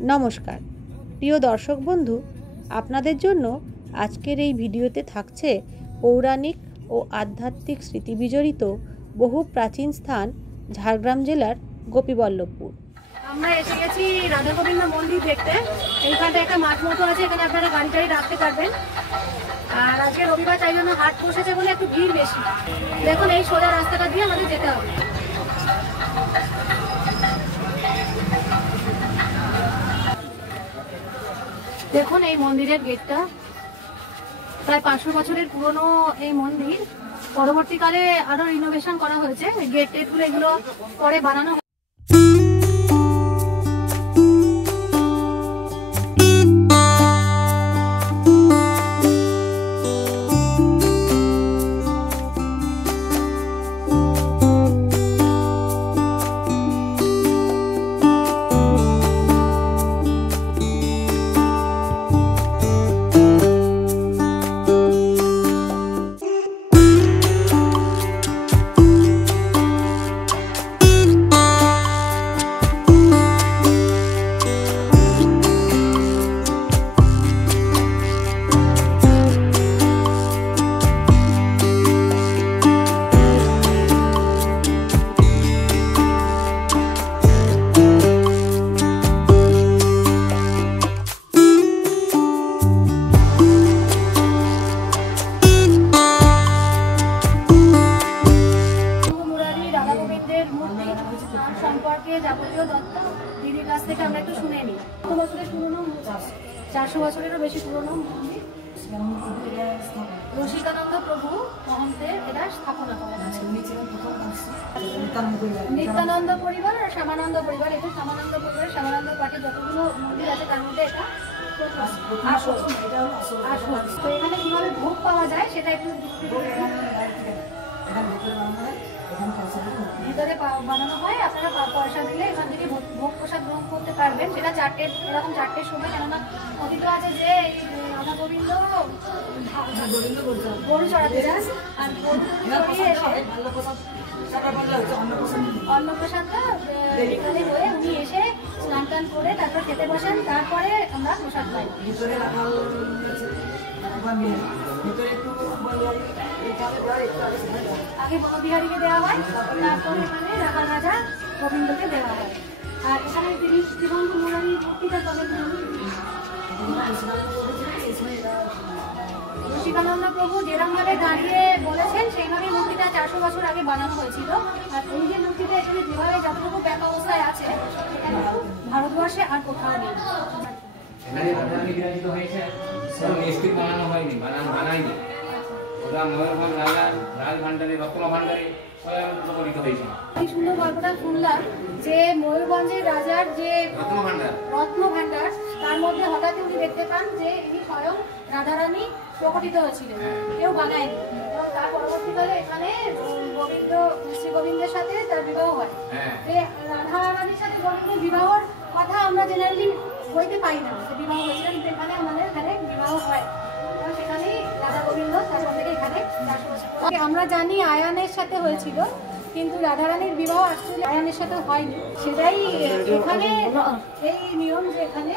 নমস্কার প্রিয় দর্শক বন্ধু, আপনাদের জন্য আজকের এই ভিডিওতে থাকছে পৌরাণিক ও আধ্যাত্মিক স্মৃতিবিজড়িত বহু প্রাচীন স্থান ঝাড়গ্রাম জেলার গোপীবল্লভপুর। আমরা এসে গেছি রাধা গোবিন্দ মন্দির দেখতে। এইখানটা একটা মাঠ মতো আছে, এখানে আপনারা গাড়ি টাড়ি রাখতে পারবেন। আর আজকে রবিবার, তাই জন্য হাট বসেছে বলে একটু ভিড় বেশি। দেখুন এই সোজা রাস্তাটা দিয়ে আমাদের যেতে হবে। দেখুন এই মন্দিরের গেটটা প্রায় 500 বছরের পুরনো এই মন্দির। পরবর্তীকালে আরো রিনোভেশন করা হয়েছে, গেট টেটগুলো এগুলো পরে বানানো। সম্পর্কে যাবতীয় তথ্য দিদির কাছ থেকে আমরা একটু শুনে নিই। 100 বছরের পুরনো, 400 বছরেরও বেশি পুরনো মন্দির। রসিকানন্দ প্রভু মহন্তের এটা স্থাপনা করা হয়েছে। নিত্যানন্দ পরিবার আর শ্যামানন্দ পরিবার, এটা শ্যামানন্দ পরিবার শ্যামানন্দ পাঠে যতগুলো মন্দির আছে তার মধ্যে এটা আসল। তো এখানে কিভাবে ভোগ পাওয়া যায় সেটা একটু ভিতরে বানানো হয়। আপনারা পয়সা দিলে এখান থেকে ভোগ প্রসাদ গ্রহণ করতে পারবেন। সেটা এরকম 4টের সময়, কেননা কথিত আছে যে রাধা গোবিন্দ গরু চড়াতে যান, আর অন্নপ্রসাদটা এখানে হয়ে উনি এসে স্নান টান করে তারপর খেতে বসেন, তারপরে আমরা প্রসাদ পাই। আগে বনবিহারীকে দেওয়া হয়, তারপরে এখানে রাখা রাজা গোবিন্দকে দেওয়া হয়। আর এখানে তিনি জীবন্ত মুরারির মূর্তিটা রসিকানন্দ প্রভু যেরকম ভাবে দাঁড়িয়ে বলেছেন সেইভাবে মূর্তিটা 400 বছর আগে বানানো হয়েছিল। আর এই যে মূর্তিটা এখানে যেভাবে যতটুকু ব্যাক অবস্থায় আছে এখানে ভারতবর্ষে আর কোথাও নেই। এই সুন্দর গল্পটা শুনলাম যে ময়ূরগঞ্জের রাজার যে রত্ন ভান্ডার, তার মধ্যে হঠাৎ উনি দেখতে পান যে ইনি স্বয়ং রাধারানী প্রকটিত হয়েছিলেন, কেউ বানায়নি। এবং তার পরবর্তীকালে এখানে শ্রী গোবিন্দের সাথে তার বিবাহ হয়। রাধারানীর সাথে গোবিন্দের বিবাহর কথা আমরা জেনারেলি বইতে পাই না, যে বিবাহ হয়েছিল, কিন্তু এখানে আমাদের এখানে বিবাহ হয়। সেখানেই রাধা গোবিন্দ তারপর থেকে এখানে আমরা জানি আয়ানের সাথে হয়েছিল, কিন্তু রাধারানীর বিবাহ আসলে আয়ানের সাথে হয়নি। সেটাই এখানে এই নিয়ম যে এখানে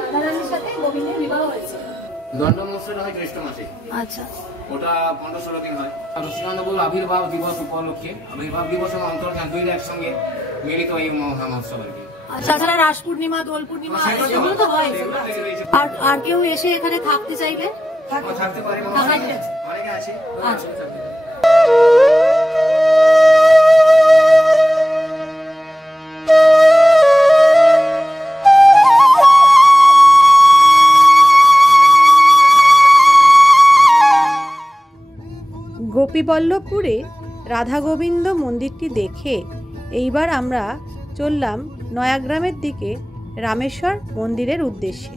রাধারানীর সাথে গোবিন্দের বিবাহ হয়েছে। হয় জ্যৈষ্ঠ মাসে। আচ্ছা, ওটা 15-16 দিন হয়। রসিকানন্দ প্রভুর আবির্ভাব দিবস উপলক্ষে, আবির্ভাব দিবস এবং অন্তর্ধান দুইটা একসঙ্গে মিলিত এই মহোৎসব আর কি। তাছাড়া রাস পূর্ণিমা, দোল পূর্ণিমা এগুলো তো হয়। আর কেউ এসে এখানে থাকতে চাইলে থাকতে পারে, অনেকে আছে। আচ্ছা, গোপীবল্লভপুরে রাধা গোবিন্দ মন্দিরটি দেখে এইবার আমরা চললাম নয়াগ্রামের দিকে রামেশ্বর মন্দিরের উদ্দেশ্যে।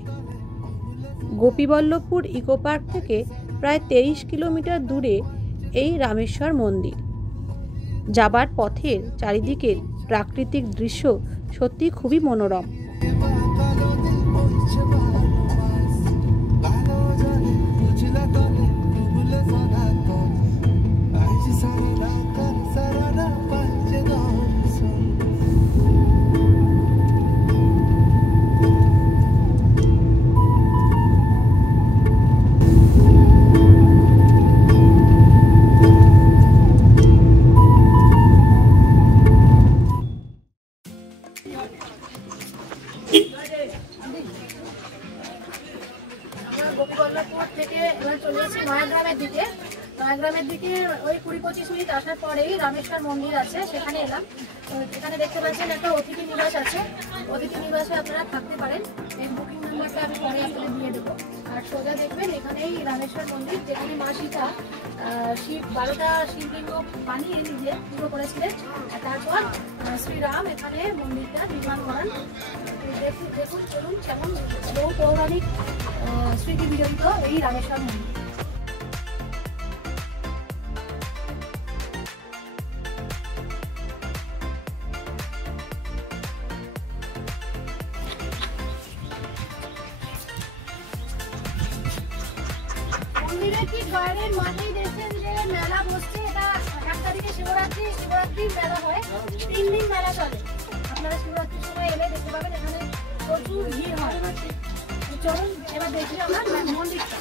গোপীবল্লভপুর ইকো পার্ক থেকে প্রায় 23 কিলোমিটার দূরে এই রামেশ্বর মন্দির। যাবার পথের চারিদিকের প্রাকৃতিক দৃশ্য সত্যি খুবই মনোরম। বল্লভপুর থেকে এবার চলে এসেছি নয়াগ্রামের দিকে। নয়াগ্রামের দিকে ওই 20-25 মিনিট আসার পরেই রামেশ্বর মন্দির আছে, সেখানে এলাম। এখানে দেখতে পাচ্ছেন একটা অতিথি নিবাস আছে, অতিথি নিবাসে আপনারা থাকতে পারেন। এই বুকিং নাম্বারটা আমি পরে আপনাদের দিয়ে দেবো। আর সোজা দেখবেন এখানেই রামেশ্বর মন্দির, যেখানে মা সীতা 12টা শিবলিঙ্গ বানিয়ে নিজে পুজো করেছিলেন। তারপর শ্রীরাম এখানে মন্দিরটা নির্মাণ করেন। দেখুন দেখুন চলুন, যেমন বহু পৌরাণিক স্মৃতি বিজড়িত এই রামেশ্বর মন্দির। মন্দিরের ঠিক বাইরের মাঠেই দেখছেন যে মেলা বসছে। এটা 1 তারিখে শিবরাত্রির মেলা হয়, 3 দিন মেলা চলে। আপনারা শিবরাত্রির সময় এলে দেখতে পাবেন এখানে প্রচুর ভিড় হয়। চলুন এবার দেখি আমরা মন্দিরটা।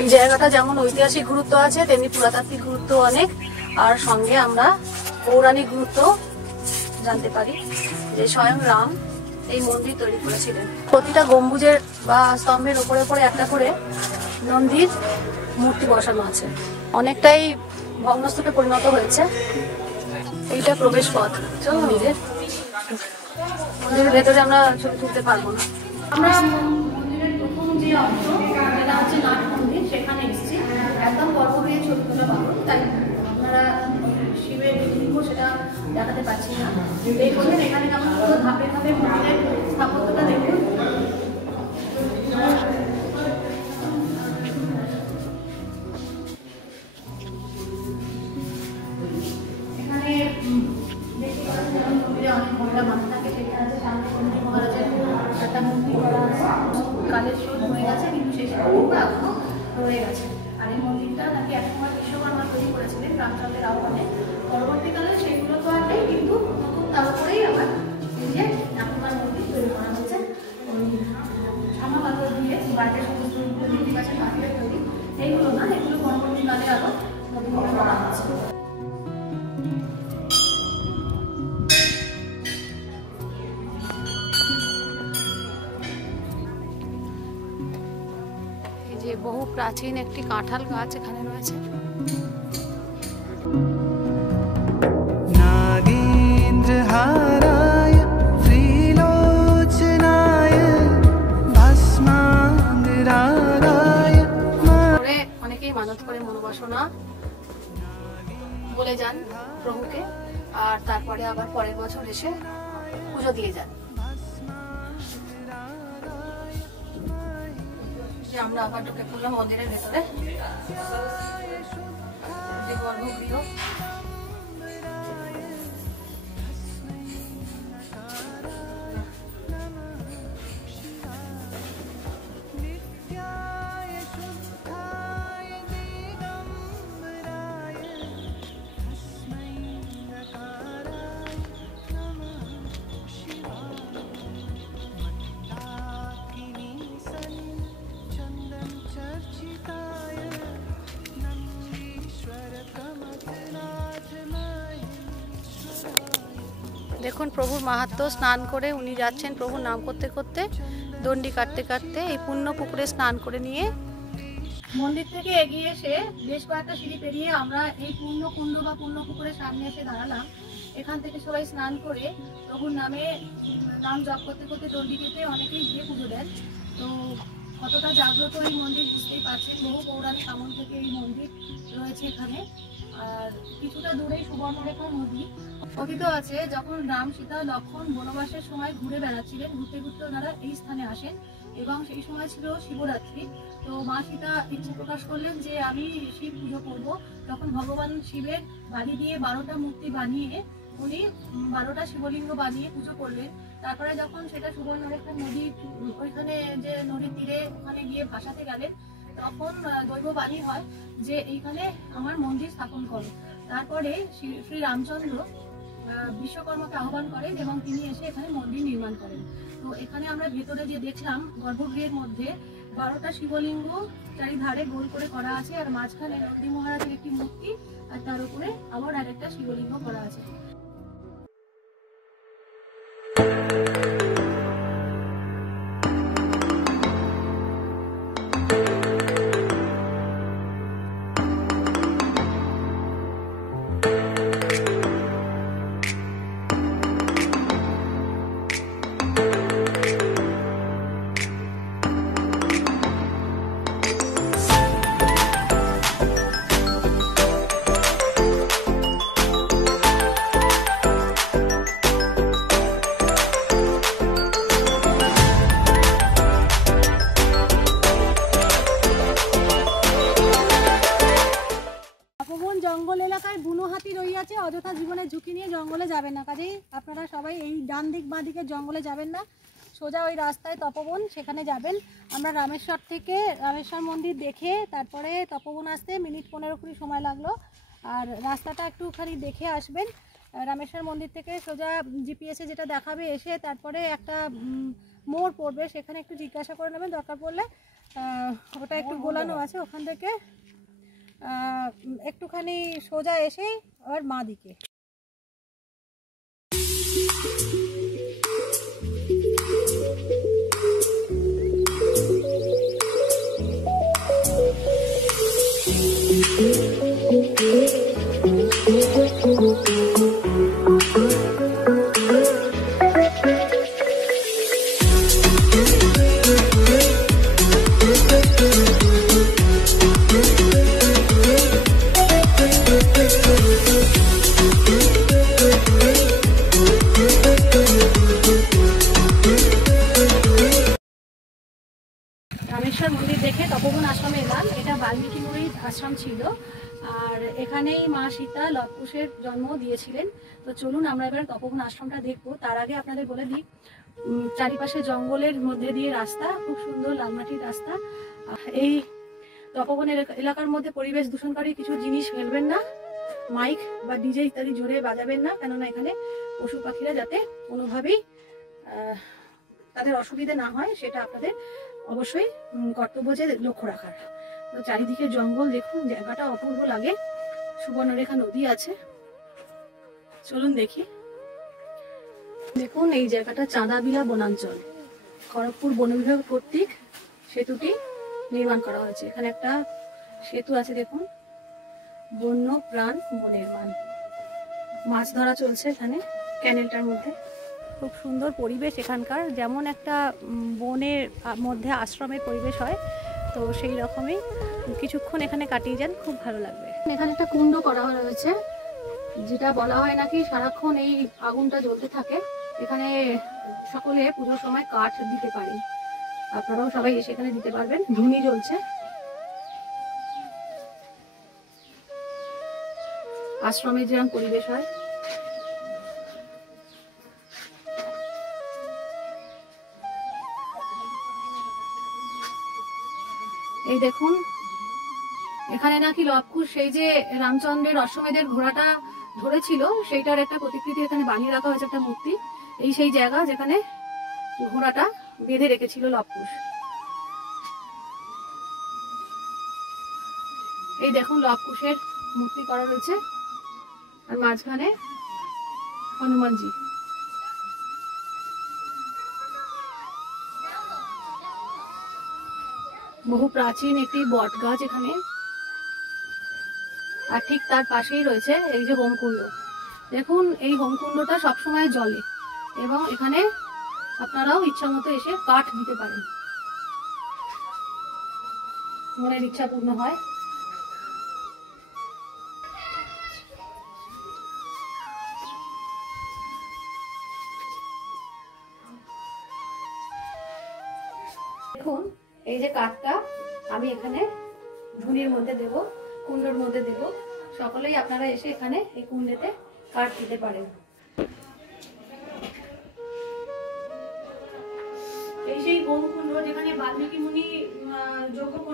এই জায়গাটা যেমন ঐতিহাসিক গুরুত্ব আছে, তেমনি পুরাতাত্ত্বিক গুরুত্ব অনেক। আর সঙ্গে আমরা পৌরাণিক গুরুত্ব জানতে পারি যে স্বয়ং রাম এই মন্দির তৈরি করেছিলেন। প্রতিটা গম্বুজের বা স্তম্ভের উপরে উপরে একটা করে নন্দীর মূর্তি বসানো আছে। অনেকটাই ভগ্নস্তূপে পরিণত হয়েছে। এইটা প্রবেশ পথ মন্দিরের। মন্দিরের ভেতরে আমরা ছবি তুলতে পারবো না। আমরা মন্দিরের প্রথম যে অংশ, এটা হচ্ছে নাট মন্দির, সেখানে এসেছি। একদম গল্প দিয়ে ছবি তোলা পাবো, তাই আপনারা শিবের লিঙ্গ সেটা দেখাতে পাচ্ছি না। এই বললেন এখানে যেমন পুরো ধাপে ধাপে মন্দিরের স্থাপত্যটা দেখুন। এখানে দেখতে পাচ্ছেন যেমন মন্দিরে অনেক মহিলা মাথা থাকে, সেখানে আছে শান্তি মহারাজের একটা মূর্তি করা আছে। কালের শোধ হয়ে গেছে, কিন্তু সেই মূর্তিটা এখনো রয়ে গেছে। আর এই মন্দিরটা নাকি একসময় বিশ্বকর্মা তৈরি করেছিলেন রামচন্দ্রের আহ্বানে। পরবর্তীকালে সেগুলো তো আর নেই, কিন্তু নতুন তার উপরেই আবার এই যে এখনকার মন্দির তৈরি করা হয়েছে। সামা পাথর দিয়ে বাইরের সমস্ত দেখতে পাচ্ছেন পাথরের তৈরি। এইগুলো না, এগুলো পরবর্তীকালে আরো নতুন করে করা হচ্ছে। যে বহু প্রাচীন একটি কাঁঠাল গাছ এখানে রয়েছে। অনেকেই মানত করে মনোবাসনা বলে যান প্রভুকে, আর তারপরে আবার পরের বছর এসে পুজো দিয়ে যান। আমরা আবার ঢুকে পড়লাম মন্দিরের ভেতরে। গর্ভগৃহ, দেখুন প্রভুর মাহাত্ম্য। স্নান করে উনি যাচ্ছেন প্রভুর নাম করতে করতে, দণ্ডি কাটতে কাটতে এই পুণ্য পুকুরে স্নান করে নিয়ে মন্দির থেকে এগিয়ে এসে বেশ কয়েকটা সিঁড়ি পেরিয়ে আমরা এই পুণ্য কুণ্ড বা পুণ্য পুকুরের সামনে এসে দাঁড়ালাম। এখান থেকে সবাই স্নান করে প্রভুর নামে নাম জপ করতে করতে দণ্ডি কেটে অনেকেই গিয়ে পুজো দেন। তো কতটা জাগ্রত এই মন্দির বুঝতেই পারছেন। বহু পৌরাণিক আমল থেকে এই মন্দির রয়েছে এখানে। আর কিছুটা দূরেই সুবর্ণরেখা নদী কথিত আছে। যখন রাম, সীতা, লক্ষ্মণ বনবাসের সময় ঘুরে বেড়াচ্ছিলেন, ঘুরতে ঘুরতে ওনারা এই স্থানে আসেন এবং সেই সময় ছিল শিবরাত্রি। তো মা সীতা ইচ্ছে প্রকাশ করলেন যে আমি শিব পুজো করব। তখন ভগবান শিবের বাড়ি দিয়ে 12টা মূর্তি বানিয়ে উনি 12টা শিবলিঙ্গ বানিয়ে পুজো করলেন। তারপরে যখন সেটা সুবর্ণরেখা নদী ওইখানে যে নদীর তীরে ওখানে গিয়ে ভাসাতে গেলেন, তখন দৈববাণী হয় যে এইখানে আমার মন্দির স্থাপন করো। তারপরে শ্রী রামচন্দ্র বিশ্বকর্মাকে আহ্বান করেন এবং তিনি এসে এখানে মন্দির নির্মাণ করেন। তো এখানে আমরা ভেতরে যে দেখলাম গর্ভগৃহের মধ্যে 12টা শিবলিঙ্গ চারিধারে গোল করে করা আছে, আর মাঝখানে নন্দী মহারাজের একটি মূর্তি, আর তার উপরে আবার আরেকটা শিবলিঙ্গ করা আছে। জঙ্গল এলাকায় বুনো হাতি রইয়াছে, অযথা জীবনের ঝুঁকি নিয়ে জঙ্গলে যাবেন না। কাজেই আপনারা সবাই এই ডান দিক বাঁ দিকে জঙ্গলে যাবেন না, সোজা ওই রাস্তায় তপবন, সেখানে যাবেন। আমরা রামেশ্বর থেকে রামেশ্বর মন্দির দেখে তারপরে তপবন আসতে মিনিট 15-20 সময় লাগলো। আর রাস্তাটা একটুখানি দেখে আসবেন। রামেশ্বর মন্দির থেকে সোজা জিপিএসে যেটা দেখাবে এসে তারপরে একটা মোড় পড়বে, সেখানে একটু জিজ্ঞাসা করে নেবেন, দরকার পড়লে ওটা একটু গোলানো আছে, ওখান থেকে একটুখানি সোজা এসেই আবার মা দিকে। রামেশ্বর মন্দির দেখে তপবন আশ্রমে এলাম। এটা বাল্মীকি মুনির আশ্রম ছিল, আর এখানেই মা সীতা লবকুশের জন্ম দিয়েছিলেন। তো চলুন আমরা এবার তপবন আশ্রমটা দেখবো। তার আগে আপনাদের বলে দিই, চারিপাশে জঙ্গলের মধ্যে দিয়ে রাস্তা, খুব সুন্দর লাল মাটির রাস্তা। এই তপবন এলাকার মধ্যে পরিবেশ দূষণকারী কিছু জিনিস ফেলবেন না, মাইক বা ডিজে ইত্যাদি জোরে বাজাবেন না, কেননা এখানে পশু পাখিরা যাতে কোনোভাবেই তাদের অসুবিধা না হয় সেটা আপনাদের অবশ্যই কর্তব্য যে লক্ষ্য রাখার। তো চারিদিকে জঙ্গল, দেখুন জায়গাটা অপূর্ব লাগে, সুবর্ণরেখা নদী আছে। চলুন দেখি। দেখুন এই জায়গাটা চাঁদাবিলা বনাঞ্চল, খড়গপুর বন বিভাগ কর্তৃক সেতুটি নির্মাণ করা হয়েছে। এখানে একটা সেতু আছে, দেখুন, বন্য প্রাণ বনির্মাণ, মাছ ধরা চলছে এখানে ক্যানেলটার মধ্যে। খুব সুন্দর পরিবেশ এখানকার, যেমন একটা বনের মধ্যে আশ্রমের পরিবেশ হয়, তো সেই রকমই কিছুক্ষণ এখানে কাটিয়ে যান, খুব ভালো লাগবে। এখানে একটা কুণ্ড করা হয়েছে, যেটা বলা হয় নাকি সারাক্ষণ এই আগুনটা জ্বলতে থাকে। এখানে সকলে পুজোর সময় কাঠ দিতে পারেন, আপনারাও সবাই এসে এখানে দিতে পারবেন। ধুনি জ্বলছে, আশ্রমের যেরকম পরিবেশ হয়। এই দেখুন, এখানে নাকি লবকুশ সেই যে রামচন্দ্রের অশ্বমেধের ঘোড়াটা ধরেছিল, সেইটার একটা প্রতিকৃতি এখানে বানিয়ে রাখা হয়েছে, একটা মূর্তি। এই সেই জায়গা যেখানে ঘোড়াটা বেঁধে রেখেছিল লবকুশ। এই দেখুন লবকুশের মূর্তি করা রয়েছে, আর মাঝখানে হনুমানজি। বহু প্রাচীন একটি বট গাছ এখানে, আর ঠিক তার পাশেই রয়েছে এই যে হোমকুণ্ড। দেখুন এই হোমকুণ্ডটা সবসময় জলে, এবং এখানে আপনারাও ইচ্ছা মতো এসে কাঠ দিতে পারেন, মনের ইচ্ছা পূর্ণ হয়। দেখুন এই যে কাঠটা আমি এখানে ধুনির মধ্যে দেব, কুণ্ডের মধ্যে দেব। সকলেই আপনারা এসে এখানে এই কুণ্ডেতে কাঠ দিতে পারেন।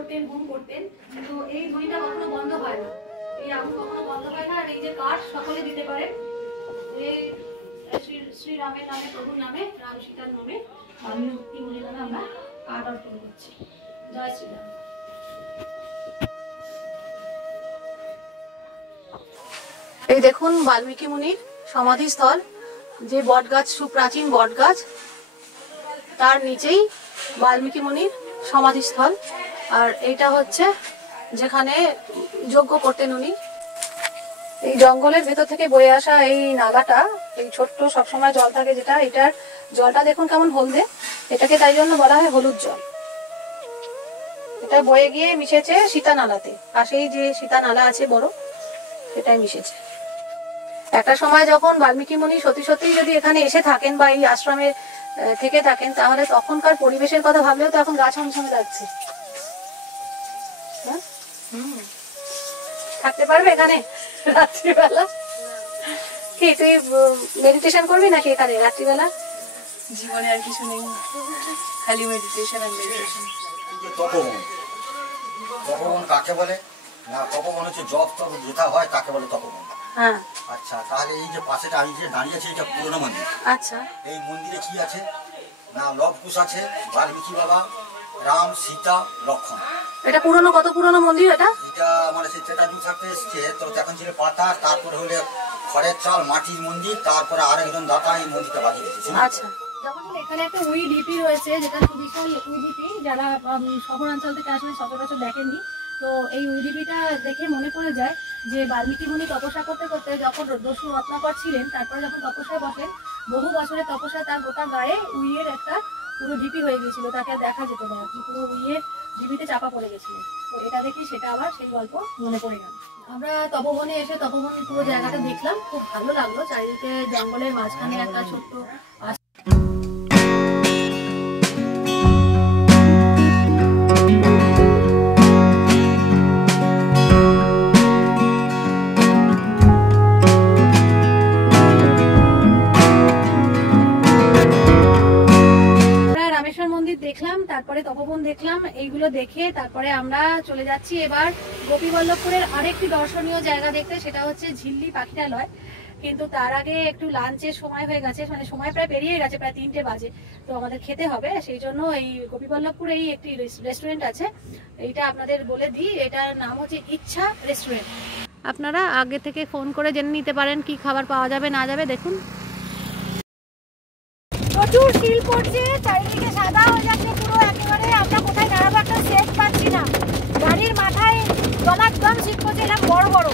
করতেন, হোম করতেন। তো এই ধ্বনিটা কখনো বন্ধ হয় না, এই আগুন কখনো বন্ধ হয় না। আর এই যে কাঠ সকলে দিতে পারেন, এই শ্রীরামের নামে, প্রভুর নামে, রাম সীতার নামে, বাল্মীকি মুনির নামে আমরা কাঠ অর্পণ করছি। জয় শ্রীরাম। এই দেখুন বাল্মীকি মুনির সমাধিস্থল, যে বটগাছ, সুপ্রাচীন বটগাছ, তার নিচেই বাল্মীকি মুনির সমাধিস্থল। আর এইটা হচ্ছে যেখানে যজ্ঞ করতেন উনি। এই জঙ্গলের ভেতর থেকে বয়ে আসা এই নালাটা, এই ছোট্ট সবসময় জল থাকে যেটা, এটার জলটা দেখুন কেমন হলদে, এটাকে তাই জন্য বলা হয় হলুদ জল। এটা বয়ে গিয়ে মিশেছে সীতা নালাতে, পাশেই যে সীতা নালা আছে বড়, সেটাই মিশেছে। একটা সময় যখন বাল্মীকি মুনি সত্যি সত্যি যদি এখানে এসে থাকেন বা এই আশ্রমে থেকে থাকেন, তাহলে তখনকার পরিবেশের কথা ভাবলেও তো এখন গা ছমছমে লাগছে। থাকতে পারবে এখানে রাত্রিবেলা? কি তুই মেডিটেশন করবি নাকি এখানে রাত্রিবেলা? জীবনে আর কিছু নেই, খালি মেডিটেশন আর মেডিটেশন। তপবন, তপবন কাকে বলে? না, তপবন হচ্ছে জপ তপ যেটা হয় তাকে বলে তপবন। হ্যাঁ, আচ্ছা, তাহলে এই যে পাশেটা আমি যে দাঁড়িয়ে আছি, এটা পুরনো মন্দির। আচ্ছা। এই মন্দিরে কি আছে? না, লব কুশ আছে, বাল্মীকি বাবা, রাম, সীতা, লক্ষণ। এটা পুরনো, কত পুরনো মন্দির এটা? এটা মানে সেই চেটা যুগ থাকতে এসছে, তো তখন ছিল পাতা, তারপরে হলে খড়ের চাল, মাটির মন্দির, তারপরে আরেকজন দাতা এই মন্দিরটা বাঁধিয়ে দিয়েছে। আচ্ছা। যেমন এখানে একটা উই ঢিপি রয়েছে, যেটা ট্রেডিশনাল উই ঢিপি, যারা শহরাঞ্চল থেকে আসলে সচরাচর দেখেননি। তো এই উই ঢিপিটা দেখে মনে পড়ে যায় যে বাল্মীকি মুনি তপস্যা করতে করতে যখন দস্যু রত্নাকর ছিলেন, তারপরে যখন তপস্যায় বসেন, বহু বছরের তপস্যা তার গোটা গায়ে উইয়ের একটা পুরো ঢিপি হয়ে গিয়েছিল, তাকে আর দেখা যেত না, পুরো উইয়ের ঢিপিতে চাপা পড়ে গেছিলেন। তো এটা দেখি সেটা আবার সেই গল্প মনে পড়ে গেল। আমরা তপবনে এসে তপবনের পুরো জায়গাটা দেখলাম, খুব ভালো লাগলো। চারিদিকে জঙ্গলের মাঝখানে একটা ছোট্ট দেখলাম, তারপরে তপবন দেখলাম। এইগুলো দেখে তারপরে আমরা চলে যাচ্ছি এবার গোপীবল্লভপুরের আরেকটি দর্শনীয় জায়গা দেখতে, সেটা হচ্ছে ঝিল্লি পাখিরালয়। কিন্তু তার আগে একটু লাঞ্চের সময় হয়ে গেছে, মানে সময় প্রায় পেরিয়ে গেছে, প্রায় 3টে বাজে। তো আমাদের খেতে হবে, সেই জন্য এই গোপীবল্লভপুরে এই একটি রেস্টুরেন্ট আছে, এইটা আপনাদের বলে দিই, এটার নাম হচ্ছে ইচ্ছা রেস্টুরেন্ট। আপনারা আগে থেকে ফোন করে জেনে নিতে পারেন কি খাবার পাওয়া যাবে না যাবে। দেখুন প্রচুর শিল পড়ছে, চারিদিকে সাদা হয়ে যাচ্ছে পুরো একেবারে। আমরা কোথায় দাঁড়াবো একটা সেট পাচ্ছি না, গাড়ির মাথায় দমাদম শীত পড়ছে, এরকম বড় বড়।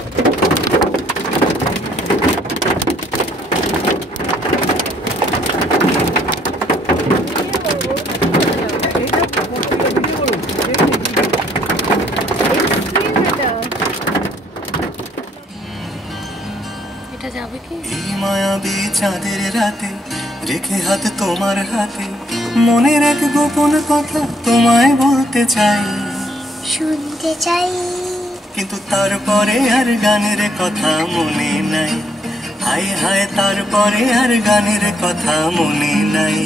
এটা যাবে কি? মায়াবী চাঁদের রাতে রেখে হাত তোমার হাতে, মনের এক গোপন কথা তোমায় বলতে চাই, শুনতে চাই, কিন্তু তারপরে আর গানের কথা মনে নাই। হায় হায়, তারপরে আর গানের কথা মনে নাই।